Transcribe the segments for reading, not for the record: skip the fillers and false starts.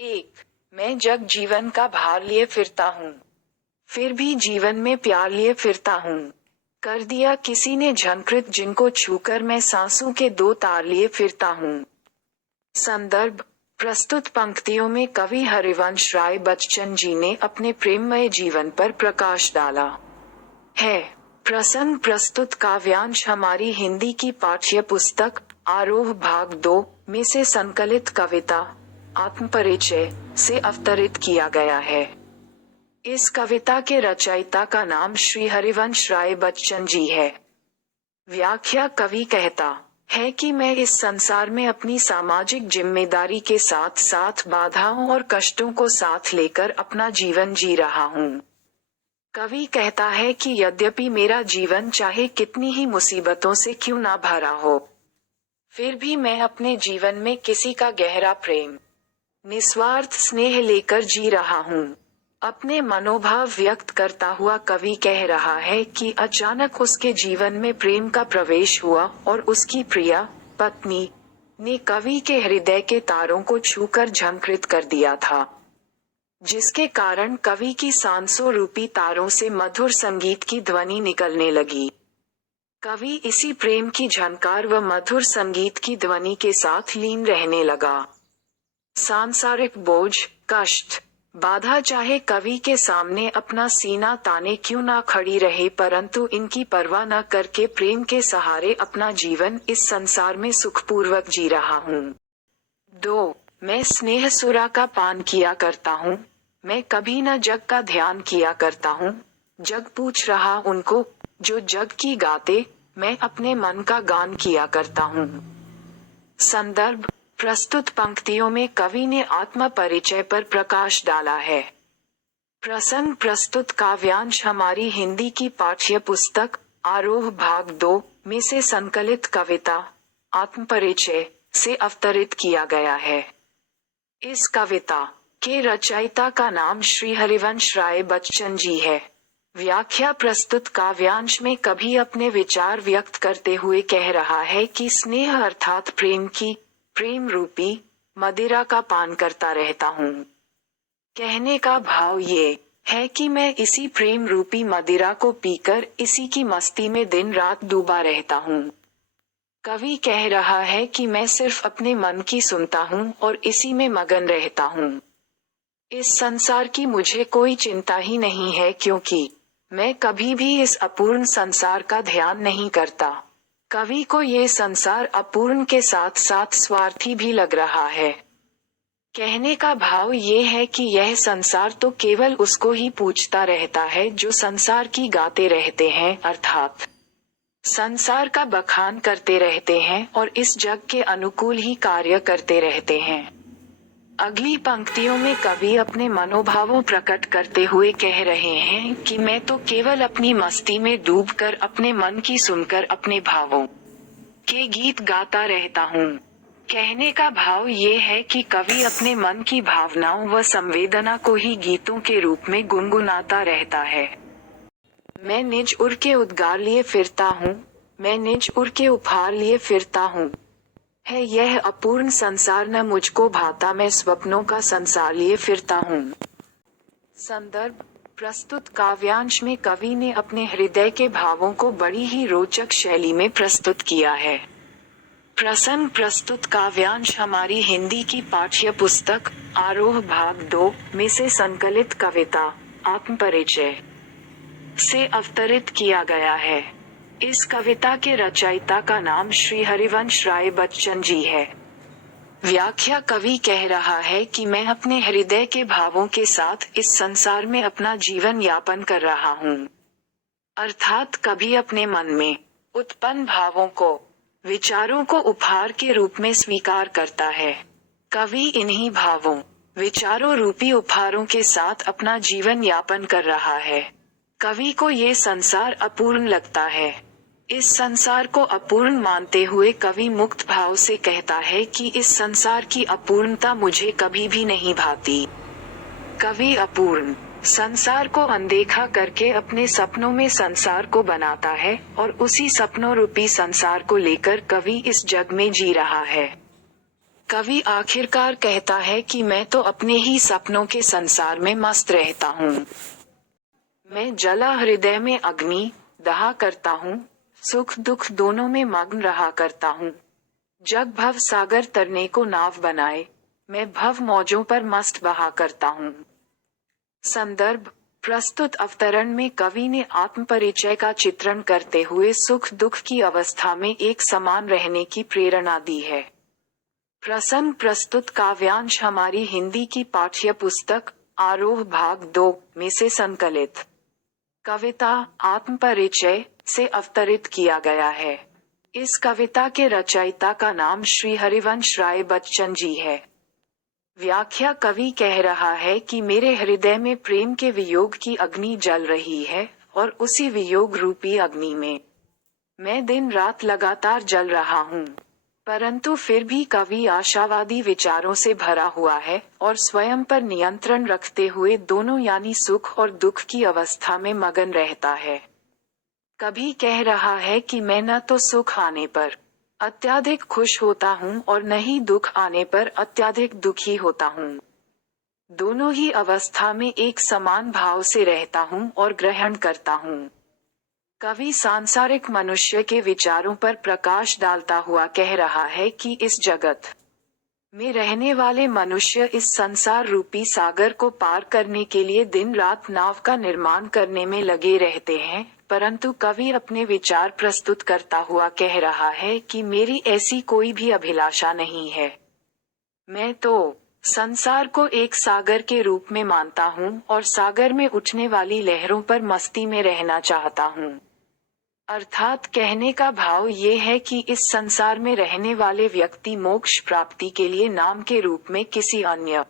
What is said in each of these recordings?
एक, मैं जग जीवन का भार लिए फिरता हूँ, फिर भी जीवन में प्यार लिए फिरता हूँ। कर दिया किसी ने झंकृत जिनको छूकर मैं सांसों के दो तार लिए फिरता हूँ। संदर्भ, प्रस्तुत पंक्तियों में कवि हरिवंश राय बच्चन जी ने अपने प्रेममय जीवन पर प्रकाश डाला है। प्रसंग प्रस्तुत काव्यांश हमारी हिंदी की पाठ्य पुस्तक आरोह भाग 2 में से संकलित कविता आत्मपरिचय से अवतरित किया गया है। इस कविता के रचयिता का नाम श्री हरिवंश राय बच्चन जी है। व्याख्या, कवि कहता है कि मैं इस संसार में अपनी सामाजिक जिम्मेदारी के साथ साथ बाधाओं और कष्टों को साथ लेकर अपना जीवन जी रहा हूँ। कवि कहता है कि यद्यपि मेरा जीवन चाहे कितनी ही मुसीबतों से क्यों ना भरा हो, फिर भी मैं अपने जीवन में किसी का गहरा प्रेम, निस्वार्थ स्नेह लेकर जी रहा हूँ। अपने मनोभाव व्यक्त करता हुआ कवि कह रहा है कि अचानक उसके जीवन में प्रेम का प्रवेश हुआ और उसकी प्रिया पत्नी ने कवि के हृदय के तारों को छूकर झंकृत कर दिया था, जिसके कारण कवि की सांसों रूपी तारों से मधुर संगीत की ध्वनि निकलने लगी। कवि इसी प्रेम की झनकार व मधुर संगीत की ध्वनि के साथ लीन रहने लगा। सांसारिक बोझ, कष्ट, बाधा चाहे कवि के सामने अपना सीना ताने क्यों ना खड़ी रहे, परंतु इनकी परवाह न करके प्रेम के सहारे अपना जीवन इस संसार में सुखपूर्वक जी रहा हूँ। 2, मैं स्नेह सुरा का पान किया करता हूँ, मैं कभी न जग का ध्यान किया करता हूँ। जग पूछ रहा उनको जो जग की गाते, मैं अपने मन का गान किया करता हूँ। संदर्भ, प्रस्तुत पंक्तियों में कवि ने आत्म परिचय पर प्रकाश डाला है। प्रसंग प्रस्तुत काव्यांश हमारी हिंदी की पाठ्य पुस्तक आरोह भाग 2 में से संकलित कविता आत्मपरिचय से अवतरित किया गया है। इस कविता के रचयिता का नाम श्री हरिवंश राय बच्चन जी है। व्याख्या, प्रस्तुत काव्यांश में कवि अपने विचार व्यक्त करते हुए कह रहा है कि स्नेह अर्थात प्रेम रूपी मदिरा का पान करता रहता हूँ। कहने का भाव ये है कि मैं इसी प्रेम रूपी मदिरा को पीकर इसी की मस्ती में दिन रात डूबा रहता हूँ। कवि कह रहा है कि मैं सिर्फ अपने मन की सुनता हूँ और इसी में मगन रहता हूँ। इस संसार की मुझे कोई चिंता ही नहीं है, क्योंकि मैं कभी भी इस अपूर्ण संसार का ध्यान नहीं करता। कवि को ये संसार अपूर्ण के साथ साथ स्वार्थी भी लग रहा है। कहने का भाव ये है कि यह संसार तो केवल उसको ही पूछता रहता है जो संसार की गाते रहते हैं, अर्थात संसार का बखान करते रहते हैं और इस जग के अनुकूल ही कार्य करते रहते हैं। अगली पंक्तियों में कवि अपने मनोभावों प्रकट करते हुए कह रहे हैं कि मैं तो केवल अपनी मस्ती में डूबकर अपने मन की सुनकर अपने भावों के गीत गाता रहता हूँ। कहने का भाव ये है कि कवि अपने मन की भावनाओं व संवेदना को ही गीतों के रूप में गुनगुनाता रहता है। मैं निज उर के उद्गार लिए फिरता हूँ, मैं निज उर के उपहार लिए फिरता हूँ। है यह अपूर्ण संसार न मुझको भाता, मैं स्वप्नों का संसार लिए फिरता हूँ। संदर्भ, प्रस्तुत काव्यांश में कवि ने अपने हृदय के भावों को बड़ी ही रोचक शैली में प्रस्तुत किया है। प्रसंग प्रस्तुत काव्यांश हमारी हिंदी की पाठ्य पुस्तक आरोह भाग 2 में से संकलित कविता आत्मपरिचय से अवतरित किया गया है। इस कविता के रचयिता का नाम श्री हरिवंश राय बच्चन जी है। व्याख्या, कवि कह रहा है कि मैं अपने हृदय के भावों के साथ इस संसार में अपना जीवन यापन कर रहा हूँ, अर्थात कभी अपने मन में उत्पन्न भावों को, विचारों को उपहार के रूप में स्वीकार करता है। कवि इन्हीं भावों, विचारों रूपी उपहारों के साथ अपना जीवन यापन कर रहा है। कवि को ये संसार अपूर्ण लगता है। इस संसार को अपूर्ण मानते हुए कवि मुक्त भाव से कहता है कि इस संसार की अपूर्णता मुझे कभी भी नहीं भाती। कवि अपूर्ण संसार को अनदेखा करके अपने सपनों में संसार को बनाता है और उसी सपनों रूपी संसार को लेकर कवि इस जग में जी रहा है। कवि आखिरकार कहता है कि मैं तो अपने ही सपनों के संसार में मस्त रहता हूँ। मैं जला हृदय में अग्नि दहा करता हूँ, सुख दुख दोनों में मग्न रहा करता हूँ। जग भव सागर तरने को नाव बनाए, मैं भव मौजों पर मस्त बहा करता हूँ। संदर्भ: प्रस्तुत अवतरण में कवि ने आत्म परिचय का चित्रण करते हुए सुख दुख की अवस्था में एक समान रहने की प्रेरणा दी है। प्रसंग प्रस्तुत काव्यांश हमारी हिंदी की पाठ्य पुस्तक आरोह भाग 2 में से संकलित कविता आत्म परिचय से अवतरित किया गया है। इस कविता के रचयिता का नाम श्री हरिवंश राय बच्चन जी है। व्याख्या: कवि कह रहा है कि मेरे हृदय में प्रेम के वियोग की अग्नि जल रही है और उसी वियोग रूपी अग्नि में मैं दिन रात लगातार जल रहा हूँ, परंतु फिर भी कवि आशावादी विचारों से भरा हुआ है और स्वयं पर नियंत्रण रखते हुए दोनों यानी सुख और दुख की अवस्था में मगन रहता है। कवि कह रहा है कि मैं न तो सुख आने पर अत्यधिक खुश होता हूँ और न ही दुख आने पर अत्यधिक दुखी होता हूँ। दोनों ही अवस्था में एक समान भाव से रहता हूँ और ग्रहण करता हूँ। कवि सांसारिक मनुष्य के विचारों पर प्रकाश डालता हुआ कह रहा है कि इस जगत में रहने वाले मनुष्य इस संसार रूपी सागर को पार करने के लिए दिन रात नाव का निर्माण करने में लगे रहते हैं, परंतु कवि अपने विचार प्रस्तुत करता हुआ कह रहा है कि मेरी ऐसी कोई भी अभिलाषा नहीं है। मैं तो संसार को एक सागर के रूप में मानता हूँ और सागर में उठने वाली लहरों पर मस्ती में रहना चाहता हूँ। अर्थात कहने का भाव ये है कि इस संसार में रहने वाले व्यक्ति मोक्ष प्राप्ति के लिए नाम के रूप में किसी अन्य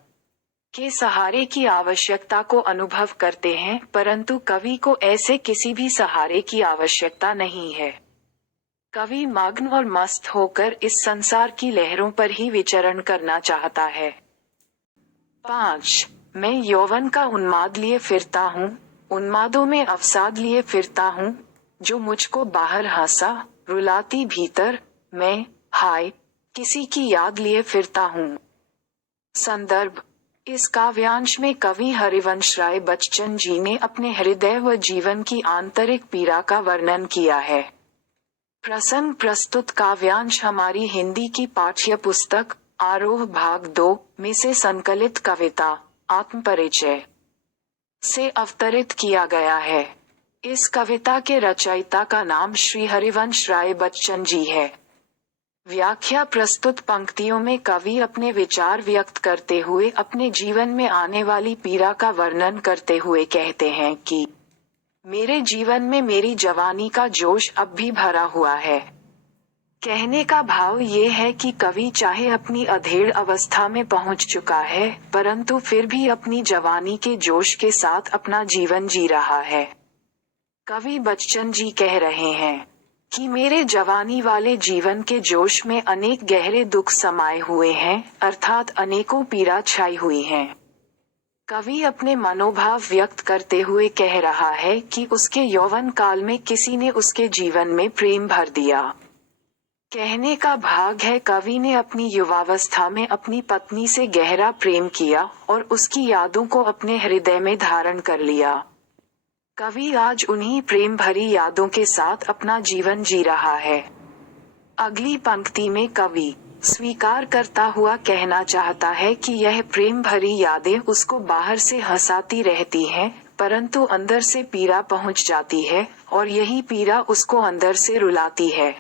के सहारे की आवश्यकता को अनुभव करते हैं, परंतु कवि को ऐसे किसी भी सहारे की आवश्यकता नहीं है। कवि मग्न और मस्त होकर इस संसार की लहरों पर ही विचरण करना चाहता है। 5. मैं यौवन का उन्माद लिए फिरता हूँ, उन्मादों में अवसाद लिए फिरता हूँ, जो मुझको बाहर हंसा रुलाती भीतर मैं हाय किसी की याद लिए फिरता हूँ। संदर्भ: इस काव्यांश में कवि हरिवंश राय बच्चन जी ने अपने हृदय व जीवन की आंतरिक पीड़ा का वर्णन किया है। प्रसंग प्रस्तुत काव्यांश हमारी हिंदी की पाठ्य पुस्तक आरोह भाग 2 में से संकलित कविता आत्म परिचय से अवतरित किया गया है। इस कविता के रचयिता का नाम श्री हरिवंश राय बच्चन जी है। व्याख्या: प्रस्तुत पंक्तियों में कवि अपने विचार व्यक्त करते हुए अपने जीवन में आने वाली पीड़ा का वर्णन करते हुए कहते हैं कि मेरे जीवन में मेरी जवानी का जोश अब भी भरा हुआ है। कहने का भाव ये है कि कवि चाहे अपनी अधेड़ अवस्था में पहुंच चुका है, परंतु फिर भी अपनी जवानी के जोश के साथ अपना जीवन जी रहा है। कवि बच्चन जी कह रहे हैं कि मेरे जवानी वाले जीवन के जोश में अनेक गहरे दुख समाये हुए हैं, अर्थात अनेकों पीड़ा छाई हुई हैं। कवि अपने मनोभाव व्यक्त करते हुए कह रहा है कि उसके यौवन काल में किसी ने उसके जीवन में प्रेम भर दिया। कहने का भाग है कवि ने अपनी युवावस्था में अपनी पत्नी से गहरा प्रेम किया और उसकी यादों को अपने हृदय में धारण कर लिया। कवि आज उन्हीं प्रेम भरी यादों के साथ अपना जीवन जी रहा है। अगली पंक्ति में कवि स्वीकार करता हुआ कहना चाहता है कि यह प्रेम भरी यादें उसको बाहर से हंसाती रहती हैं, परंतु अंदर से पीड़ा पहुंच जाती है और यही पीड़ा उसको अंदर से रुलाती है।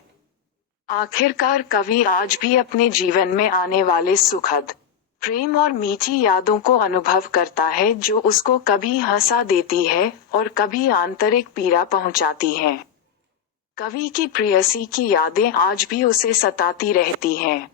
आखिरकार कवि आज भी अपने जीवन में आने वाले सुखद प्रेम और मीठी यादों को अनुभव करता है, जो उसको कभी हंसा देती है और कभी आंतरिक पीड़ा पहुंचाती हैं। कवि की प्रेयसी की यादें आज भी उसे सताती रहती हैं।